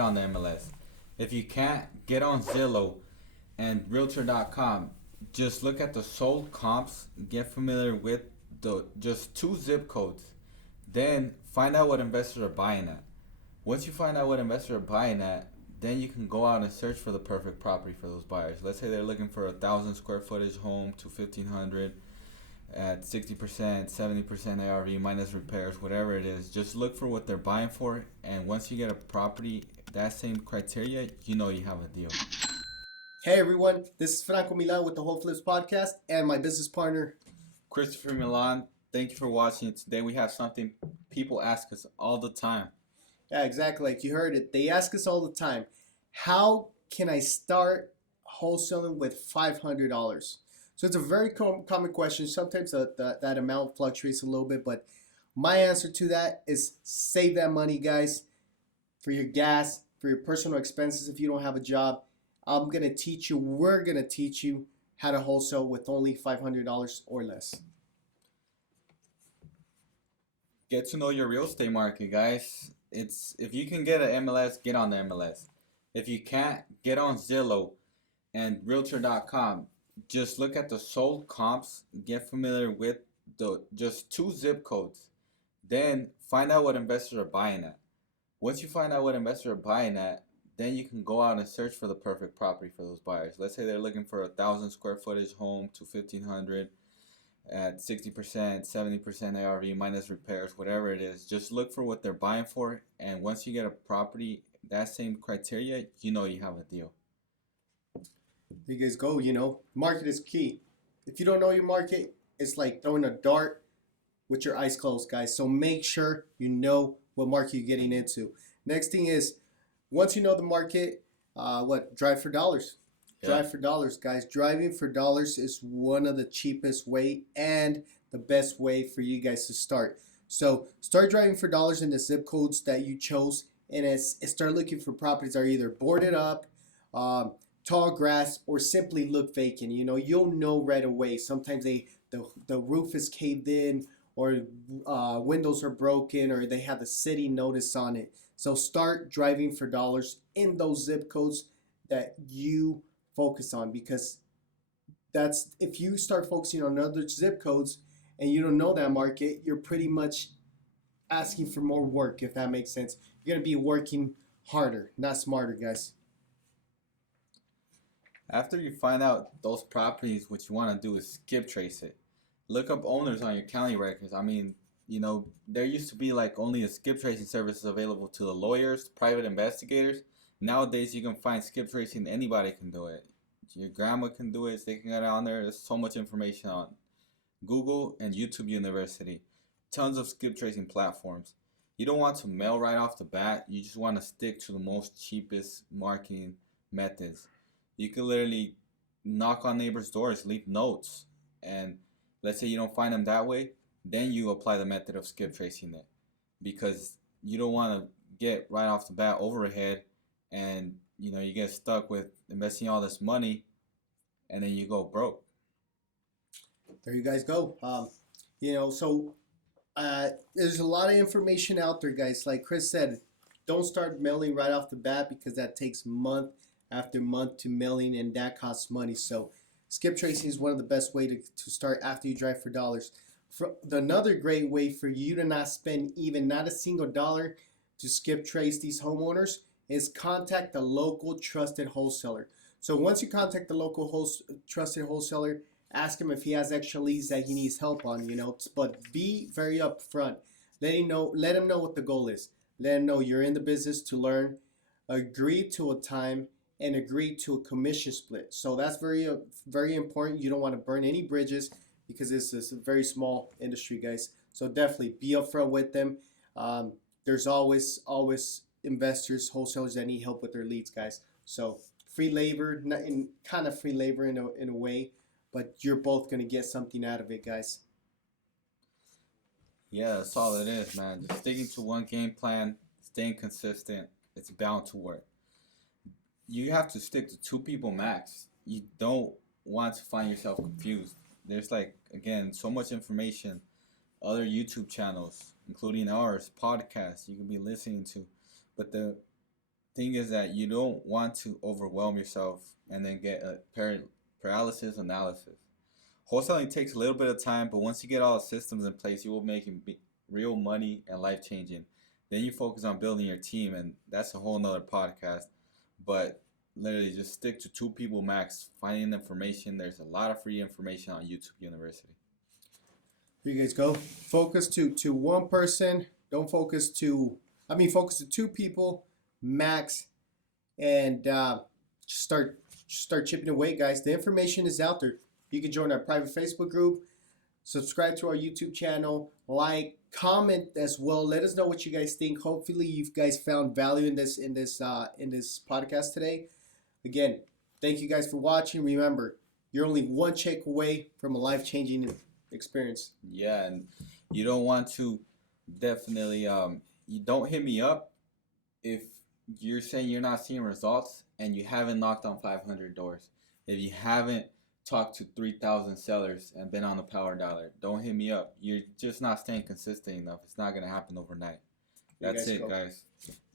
on the MLS. If you can't, get on Zillow and Realtor.com. Just look at the sold comps, get familiar with the just two zip codes. Then find out what investors are buying at. Once you find out what investors are buying at, then you can go out and search for the perfect property for those buyers. Let's say they're looking for 1,000 square footage home to 1,500 at 60%, 70% ARV minus repairs, whatever it is. Just look for what they're buying for, and once you get a property that same criteria, you know you have a deal. Hey everyone, this is Franko Milan with the Whole Flips podcast and my business partner. Christopher Milan, thank you for watching. Today we have something people ask us all the time. Yeah, exactly. Like you heard it. They ask us all the time, how can I start wholesaling with $500? So it's a very common question. Sometimes that amount fluctuates a little bit, but my answer to that is save that money, guys, for your gas, for your personal expenses if you don't have a job. We're going to teach you how to wholesale with only $500 or less. Get to know your real estate market, guys. If you can get an MLS, get on the MLS. If you can't, get on Zillow and Realtor.com. Just look at the sold comps, get familiar with the just two zip codes. Then find out what investors are buying at. Once you find out what investors are buying at, then you can go out and search for the perfect property for those buyers. Let's say they're looking for 1,000 square footage home to 1,500 at 60%, 70% ARV minus repairs, whatever it is. Just look for what they're buying for, and once you get a property that same criteria, you know you have a deal. There you guys go. Market is key. If you don't know your market, it's like throwing a dart with your eyes closed, guys. So make sure you know what market you're getting into. Next thing is, once you know the market, drive for dollars. Yeah. Drive for dollars, guys. Driving for dollars is one of the cheapest way and the best way for you guys to start. So start driving for dollars in the zip codes that you chose, and start looking for properties that are either boarded up, tall grass, or simply look vacant. You'll know right away. Sometimes the roof is caved in, or windows are broken, or they have the city notice on it. So start driving for dollars in those zip codes that you focus on, because if you start focusing on other zip codes and you don't know that market, you're pretty much asking for more work, if that makes sense. You're going to be working harder, not smarter, guys. After you find out those properties, what you want to do is skip trace it. Look up owners on your county records. There used to be like only a skip tracing services available to the lawyers, private investigators. Nowadays, you can find skip tracing. Anybody can do it. Your grandma can do it. They can get on there. There's so much information on Google and YouTube University. Tons of skip tracing platforms. You don't want to mail right off the bat. You just want to stick to the most cheapest marketing methods. You can literally knock on neighbors' doors, leave notes, and let's say you don't find them that way, then you apply the method of skip tracing it, because you don't want to get right off the bat overhead, and you get stuck with investing all this money, and then you go broke. There you guys go. There's a lot of information out there, guys. Like Chris said, don't start mailing right off the bat, because that takes month after month to mailing, and that costs money. So skip tracing is one of the best way to start after you drive for dollars. Another great way for you to not spend even not a single dollar to skip trace these homeowners is contact the local trusted wholesaler. So once you contact the local trusted wholesaler, ask him if he has extra leads that he needs help on, but be very upfront. Let him know what the goal is. Let him know you're in the business to learn. Agree to a time and agree to a commission split. So that's very, very important. You don't want to burn any bridges, because this is a very small industry, guys. So definitely be upfront with them. There's always investors, wholesalers that need help with their leads, guys. So free labor, kind of free labor in a way, but you're both going to get something out of it, guys. Yeah, that's all it is, man. Just sticking to one game plan, staying consistent. It's bound to work. You have to stick to two people max. You don't want to find yourself confused. There's again, so much information, other YouTube channels, including ours, podcasts you can be listening to. But the thing is that you don't want to overwhelm yourself and then get a paralysis analysis. Wholesaling takes a little bit of time, but once you get all the systems in place, you will make real money and life changing. Then you focus on building your team, and that's a whole nother podcast. But literally, just stick to 2 people max. Finding information. There's a lot of free information on YouTube University. Here you guys go. Focus to one person. Don't focus to. I mean, focus to 2 people max, and start chipping away, guys. The information is out there. You can join our private Facebook group. Subscribe to our YouTube channel. Like, comment as well. Let us know what you guys think. Hopefully, you guys found value in this podcast today. Again, thank you guys for watching. Remember, you're only one check away from a life-changing experience. Yeah, and you don't want to definitely you don't hit me up if you're saying you're not seeing results and you haven't knocked on 500 doors. If you haven't talked to 3,000 sellers and been on the power dollar, don't hit me up. You're just not staying consistent enough. It's not gonna happen overnight. That's it, guys.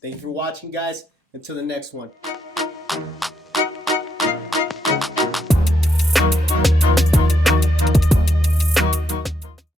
Thank you for watching, guys. Until the next one.